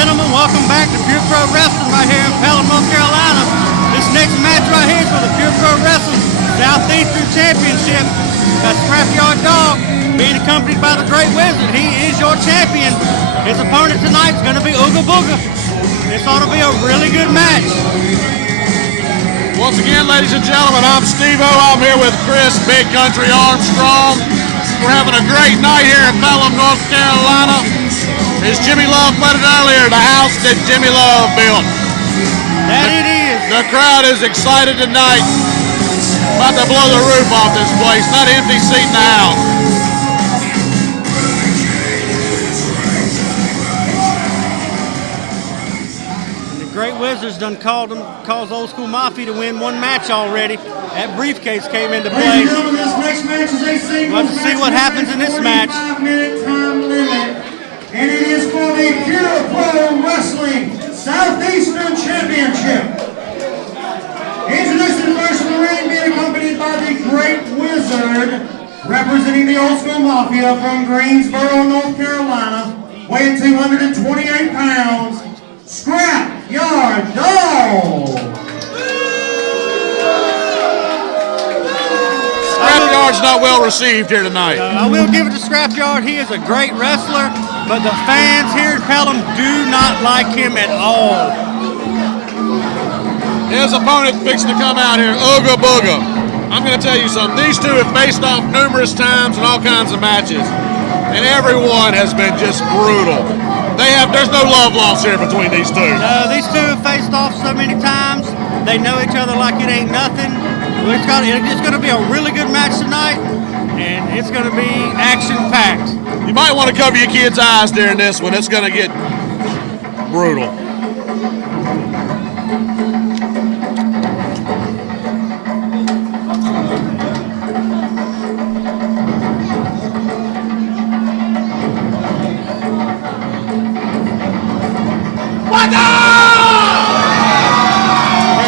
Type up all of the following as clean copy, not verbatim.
gentlemen, welcome back to Pure Pro Wrestling right here in Pelham, North Carolina. This next match right here is for the Pure Pro Wrestling Southeastern Championship. Got Scrapyard Dog being accompanied by the Great Wizard. He is your champion. His opponent tonight is going to be Ouga Booga. This ought to be a really good match. Once again, ladies and gentlemen, I'm Steve-O. I'm here with Chris Big Country Armstrong. We're having a great night here in Pelham, North Carolina. As Jimmy Love put it earlier, the house that Jimmy Love built. That it is. The crowd is excited tonight. About to blow the roof off this place. Not an empty seat in the house. Great Wizards done caused Old School Mafia to win one match already. That briefcase came into play. This next match is a we'll have to see what happens in this match. 45-minute time limit, and it is for the Pure Pro Wrestling Southeastern Championship. Introducing first in the ring, being accompanied by the Great Wizard, representing the Old School Mafia from Greensboro, North Carolina, weighing 228 pounds. Scrapyard Dog! Scrapyard's not well received here tonight. I will give it to Scrapyard. He is a great wrestler, but the fans here in Pelham do not like him at all. His opponent fixing to come out here, Ouga Booga. I'm going to tell you something. These two have faced off numerous times in all kinds of matches, and every one has been just brutal. There's no love lost here between these two. No, these two have faced off so many times. They know each other like it ain't nothing. It's going to be a really good match tonight, and it's going to be action-packed. You might want to cover your kids' eyes during this one. It's going to get brutal. Here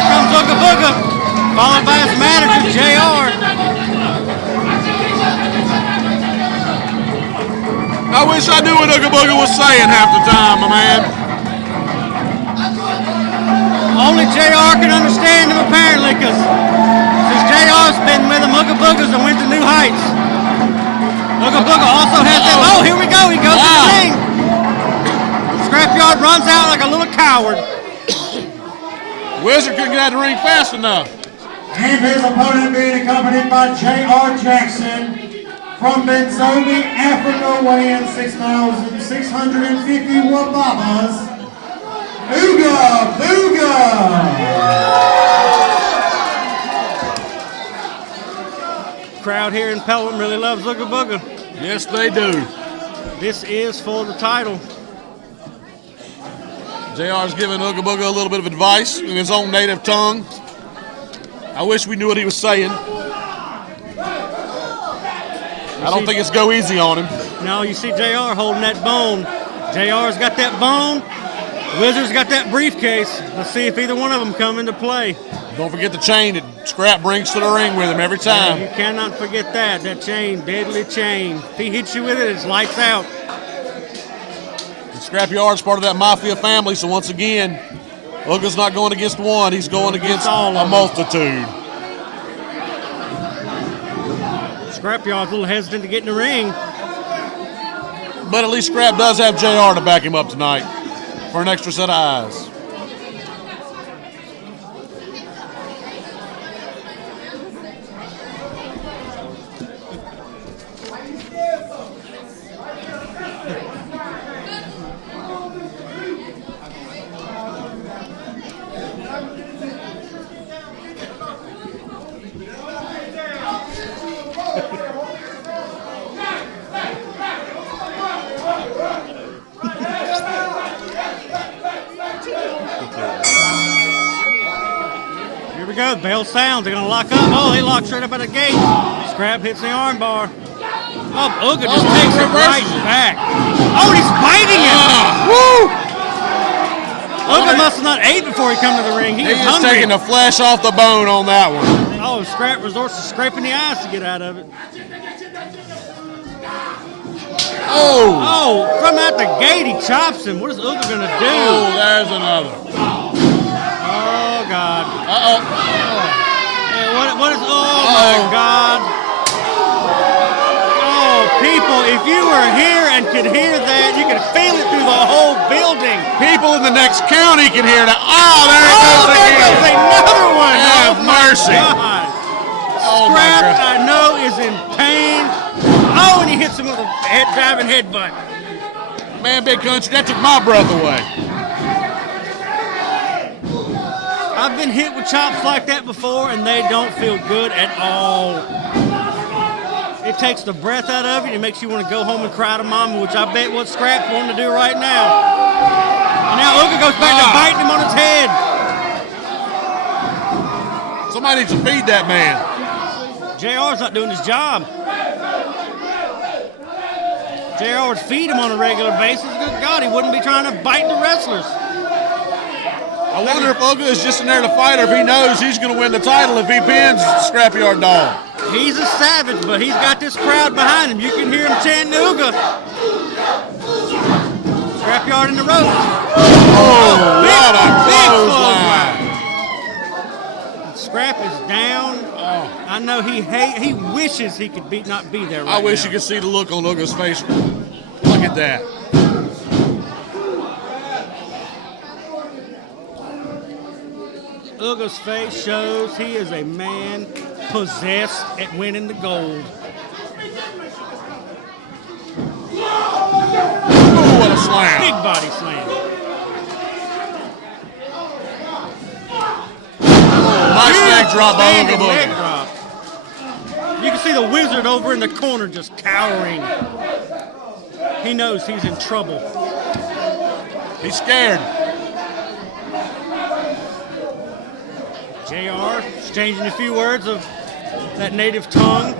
comes Ouga Booga, followed by his manager, JR. I wish I knew what Ouga Booga was saying half the time, my man. Only JR can understand him, apparently, because since JR's been with him, Ouga Booga's and went to new heights. Ouga Booga also has that. Oh, here we go. He goes to the ring. Scrapyard runs out like a little coward. Wizard couldn't get out of the ring fast enough. And his opponent being accompanied by J.R. Jackson from Benzobi, Africa, weighing 6,650 wababas. Ouga Booga! Crowd here in Pelham really loves Ouga Booga. Yes, they do. This is for the title. JR's giving Ouga Booga a little bit of advice in his own native tongue. I wish we knew what he was saying. I don't think it's go easy on him. No, you see JR holding that bone. JR's got that bone. Wizard's got that briefcase. Let's see if either one of them come into play. Don't forget the chain that Scrap brings to the ring with him every time. You cannot forget that chain, deadly chain. If he hits you with it, it's lights out. Scrapyard's part of that Mafia family, so once again, Ouga's not going against one, he's going against a multitude. Scrapyard's a little hesitant to get in the ring. But at least Scrap does have JR to back him up tonight for an extra set of eyes. Here we go, bell sounds, they're gonna lock up. Oh, they lock straight up at the gate. Scrap hits the arm bar. Oh, Ouga just takes it right back. Oh, and he's biting it. Woo! Ouga must have not ate before he come to the ring. He was hungry. Taking the flesh off the bone on that one. Oh, Scrap resorts to scraping the eyes to get out of it. Oh! Oh, from come out the gate, he chops him. What is Ouga gonna do? Oh, there's another. Oh God. Uh-oh. Hey, what is? Oh my God. Oh, people, if you were here and could hear that, you could feel it through the whole building. People in the next county can hear that. Oh, there it goes There again. goes another one. Have mercy. God. Oh, my Scrap, God. I know, is in pain. Oh, and he hits him with a driving headbutt. Man, Big Country, that took my breath away. I've been hit with chops like that before, and they don't feel good at all. It takes the breath out of you. It makes you want to go home and cry to mama, which I bet what Scrap's wanting to do right now. And now Ouga goes back to biting him on his head. Somebody needs to feed that man. JR's not doing his job. JR would feed him on a regular basis. Good God, he wouldn't be trying to bite the wrestlers. I wonder if Ouga is just in there to fight, or if he knows he's going to win the title if he pins Scrapyard Dog. He's a savage, but he's got this crowd behind him. You can hear him chanting Ouga. Scrapyard in the ropes. Oh, what a clothesline. Scrap is down. Oh. I know he wishes he could not be there right now. I wish you could see the look on Ouga's face. Look at that. Ouga's face shows he is a man possessed at winning the gold. Oh, what a slam. Big body slam. Nice leg drop by Standing Ouga leg Booga. drop. You can see the wizard over in the corner just cowering. He knows he's in trouble. He's scared. JR exchanging a few words of that native tongue.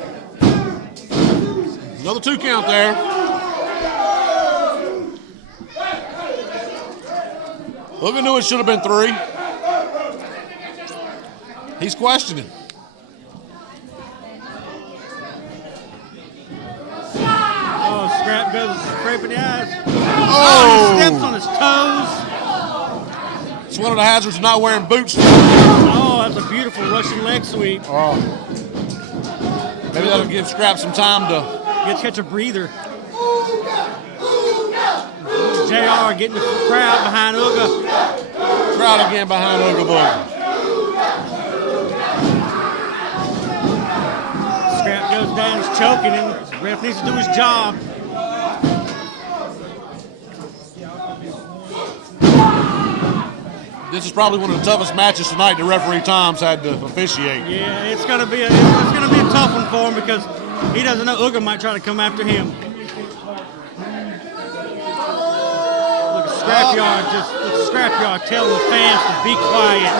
Another 2 count there. Ouga knew it should have been 3. He's questioning. Oh, Scrap goes scraping the eyes. Oh! He steps on his toes. It's one of the hazards of not wearing boots. Oh, that's a beautiful Russian leg sweep. Oh. Maybe that'll give Scrap some time to... Gets catch a breather. JR getting the crowd behind Ouga. Crowd again behind Ouga Booga. Scrap goes down, he's choking him. The ref needs to do his job. This is probably one of the toughest matches tonight the referee Tom's had to officiate. Yeah, it's gonna be a tough one for him because he doesn't know Ouga might try to come after him. Look at Scrapyard telling the fans to be quiet.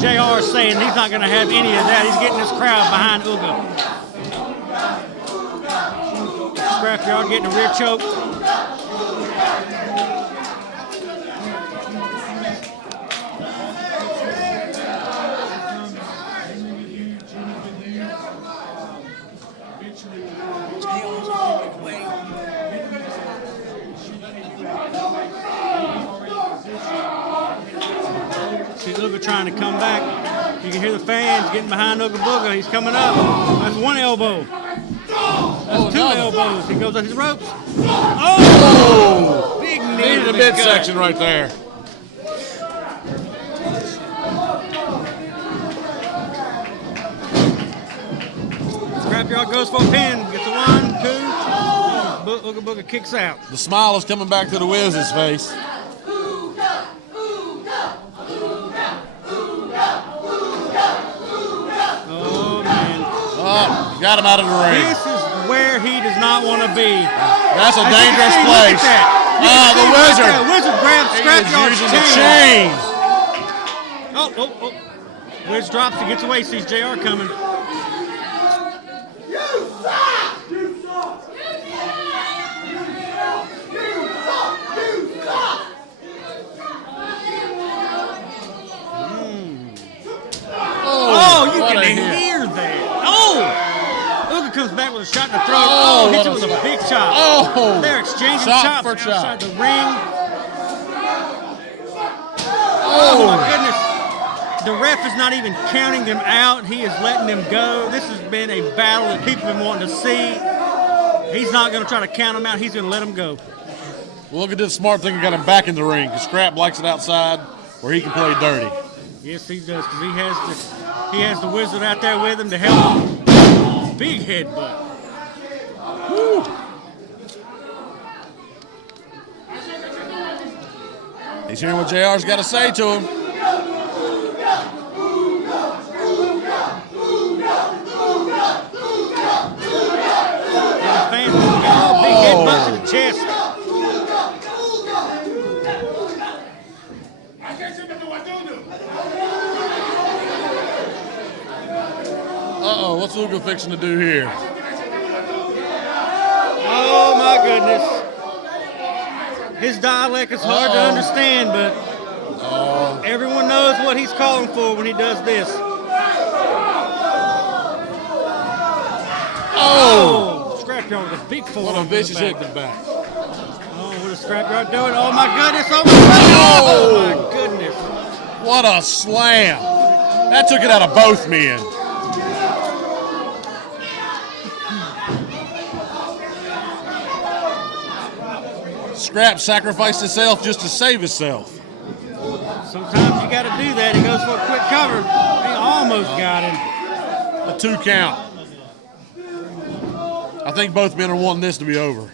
JR is saying he's not gonna have any of that. He's getting this crowd behind Ouga. Scrapyard getting a rear choke. See Ouga trying to come back. You can hear the fans getting behind Ouga Booga. He's coming up. That's 1 elbow. That's 2 elbows. He goes up his ropes. Oh! Big knee. Needed a midsection right there. Scrapyard goes for a pin. Gets a 1, 2. Ouga Booga kicks out. The smile is coming back to the Wiz's face. Oh, man. Oh, got him out of the ring. This is where he does not want to be. That's a dangerous Look place. at that. Ah, the Wizard. The Wizard grabs He is Scrapyard's using the chain. chain. Oh. Wiz drops, he gets away, sees JR coming. Oh, you can hear that. Oh! Ouga comes back with a shot in the throat. Oh, hits it with a big chop. Oh, they're exchanging chop chops for chop. outside the ring. Oh my goodness. The ref is not even counting them out. He is letting them go. This has been a battle that people have been wanting to see. He's not going to try to count them out. He's going to let them go. Well, look at this smart thing and got him back in the ring because Scrap likes it outside where he can play dirty. Yes, he does, because he has the Wizard out there with him to help him. Big headbutt. Woo. He's hearing what JR's got to say to him. Fans get a big headbutt to the chest. Uh-oh, what's Ouga fixing to do here? Oh my goodness. His dialect is hard to understand, but everyone knows what he's calling for when he does this. Oh! Scrapyard with a big forearm. What a vicious hit to the back. Oh, what is Scrapyard doing? Oh my goodness! Oh my goodness! Oh my goodness! What a slam! That took it out of both men. Scrap sacrificed himself just to save himself. Sometimes you got to do that. He goes for a quick cover. He almost got him. A 2 count. I think both men are wanting this to be over.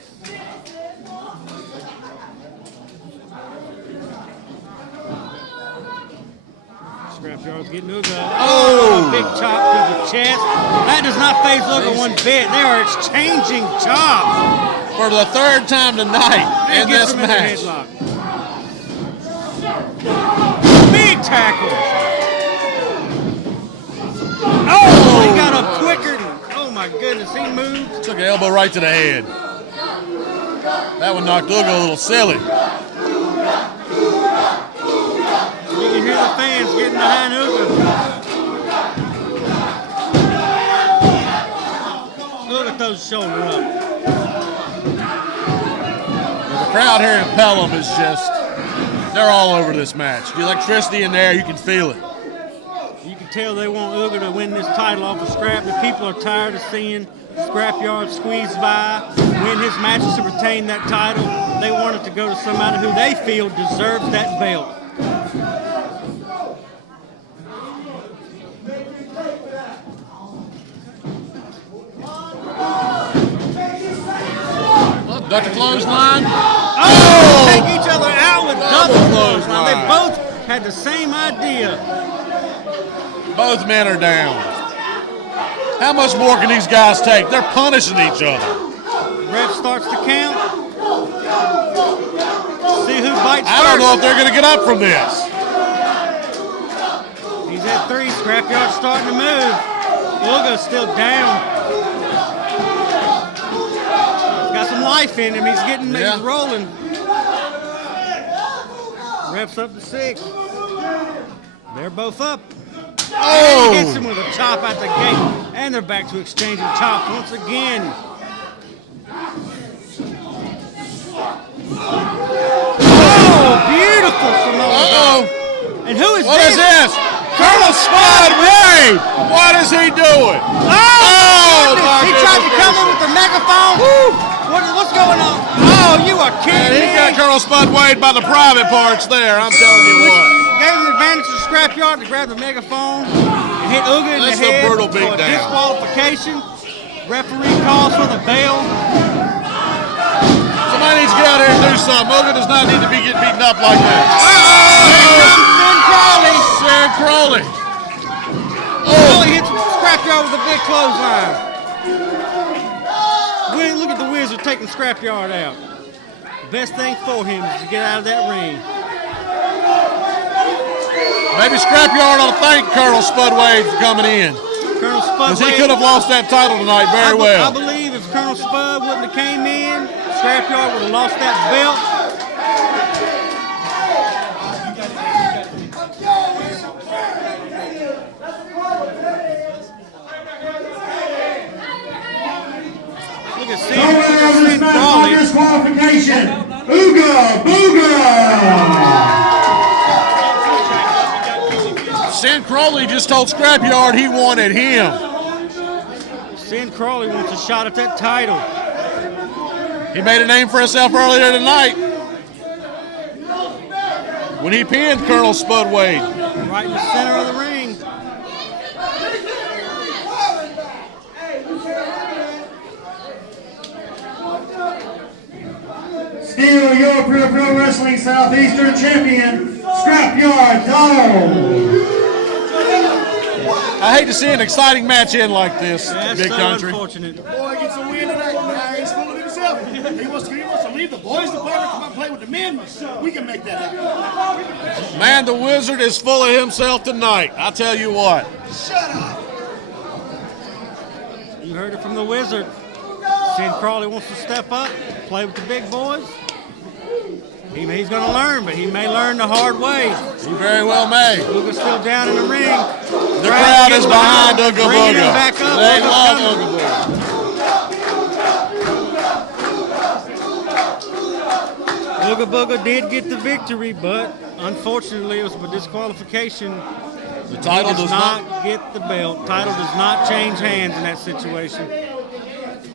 Scrapyard's getting Ouga. Oh, a big chop to the chest. That does not phase Ouga one bit. They are exchanging chops. For the 3rd time tonight in this match. Big tackle. Oh, he got up quicker. Oh my goodness, he moved. Took an elbow right to the head. That one knocked Ouga a little silly. You can hear the fans getting behind Ouga. Look at those shoulder up. The crowd here in Pelham is just, they're all over this match. The electricity in there, you can feel it. You can tell they want Ouga to win this title off of Scrap. The people are tired of seeing Scrapyard squeeze by, win his matches to retain that title. They want it to go to somebody who they feel deserves that belt. Duck the clothesline. Oh! Take each other out with double clothesline. They both had the same idea. Both men are down. How much more can these guys take? They're punishing each other. Ref starts to count. See who bites first. I don't know if they're going to get up from this. He's at 3. Scrapyard's starting to move. Ouga's still down. Life in him. He's getting he's rolling. Ref's up to 6. They're both up. Oh! And he hits him with a chop out the gate. And they're back to exchanging chops once again. Oh, beautiful Samoa. And who is what this? What is this? Colonel Spud Wade! What is he doing? Oh he tried to come in with the megaphone. What's going on? Oh, you are kidding me. He got Colonel Spud Wade by the private parts there, I'm telling you what. Gave him the advantage to Scrapyard to grab the megaphone and hit Ouga in the head a brutal beat for a down. Disqualification. Referee calls for the bell. Somebody needs to get out here and do something. Ouga does not need to be getting beaten up like that. Sam Crawley. Oh, he hits Scrapyard with a big clothesline. Look at the Wizard taking Scrapyard out. The best thing for him is to get out of that ring. Maybe Scrapyard ought to thank Colonel Spud Wade for coming in. Colonel Spud Wade. Because he could have lost that title tonight very well. I believe if Colonel Spud wouldn't have came in, Scrapyard would have lost that belt. winner of this Sin match by Crawley. disqualification, Ouga Booga. Sin Crawley just told Scrapyard he wanted him. Sin Crawley wants a shot at that title. He made a name for himself earlier tonight when he pinned Colonel Spud Wade. Right in the center of the ring. Still your Pro Wrestling Southeastern Champion, Scrapyard Dog. I hate to see an exciting match end like this, That's Big so Country. unfortunate. Boy gets a win tonight. Now he's full of himself. He wants to leave the boys' department, come out and play with the men. We can make that happen. Man, the Wizard is full of himself tonight. I tell you what. Shut up. You heard it from the Wizard. Sin Crawley wants to step up, play with the big boys. He's going to learn, but he may learn the hard way. He very well may. Booga's still down in the ring. The crowd is behind Ouga Bringing him Booga. back up. They Booga's love coming. Ouga Booga. Booga Booga did get the victory, but unfortunately it was a disqualification. The title He does not get the belt. Title does not change hands in that situation.